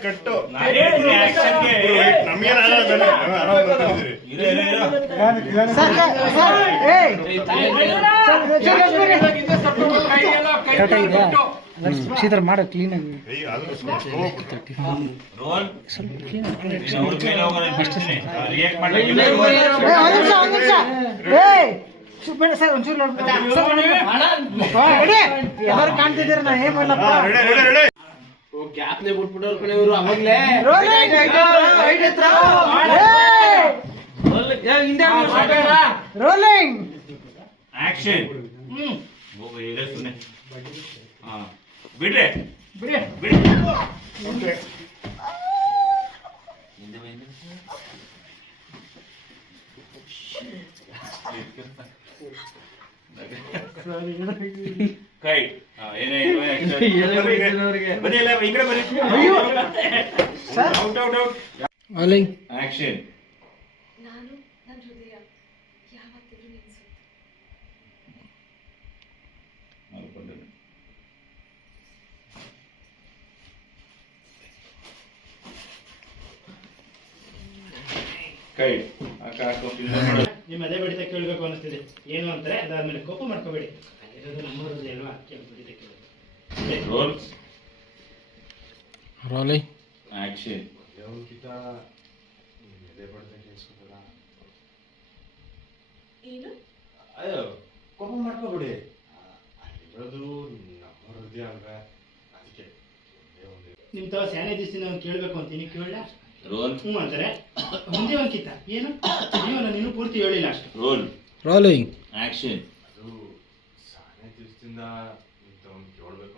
ಕಟ್ಟು ಸೀದರ್ ಮಾಡ ಕ್ಲೀನಾಗಿ ಸರ್ ಒಂಚೂರು ಎಲ್ಲರೂ ಕಾಣ್ತಿದ್ದೀರ ನಾ ಏನ್ ಮಾಡಲಪ್ಪ ಗ್ಯಾಪ್ನೇ ಬಿಟ್ಬಿಟ್ಟವ್ರ ಕಡೆ ಇವರು ಅವಾಗ್ಲೇ ರೋಲಿಂಗ್ ಆಕ್ಷನ್ ಬಿಡ್ರೆ ಬಿಡಿ ಬಿಡಿ ಕೈ ಆಕ್ಷನ್ ನಾನು ನನ್ನ ಹೃದಯ ಯಾವತ್ತಿಗೂ ನಿಲ್ಲಿಸುತ್ತೆ. ಕೈ ನಿಮ್ಮ ಅದೇ ಬಡಿತ ಕೇಳಬೇಕು ಅನಿಸ್ತಿದೆ ಏನು ಅಂತಾರೆ ಅದಾದ್ಮೇಲೆ ಕೋಪ ಮಾಡ್ಕೋಬೇಡಿ ಅಲ್ಲಿರೋದು ನಮ್ಮ ಹೃದಯ ಅಲ್ವಾ ಬಡಿತ ಕೇಳಬೇಕು. ರೋಲಿಂಗ್ ಆಕ್ಷನ್ ಏನು ಅಯ್ಯೋ ಕೋಪ ಮಾಡ್ಕೋಬಿಡಿ ಅಲ್ಲಿರೋದು ನಮ್ಮ ಹೃದಯ ಅಲ್ವೇ ಅದಕ್ಕೆ ನಿಮ್ಮ ತಾವ ಸ್ಯಾನೆ ದಿವಸ ನಾವು ಕೇಳಬೇಕು ಅಂತೀನಿ ಕೇಳ ರೋಲ್ ಹ್ಞೂ ಅಂತಾರೆ ಮುಂದೆ ಒಂದ್ಕಿತ ಏನು ಜೀವನ ನೀನು ಪೂರ್ತಿ ಹೇಳಿಲ್ಲ ಅಷ್ಟು. ರೋಲಿಂಗ್ ಆಕ್ಷನ್ ಅದು ಸಾನೆ ದಿವಸದಿಂದ ಇಂಥವ್ನು ಕೇಳಬೇಕು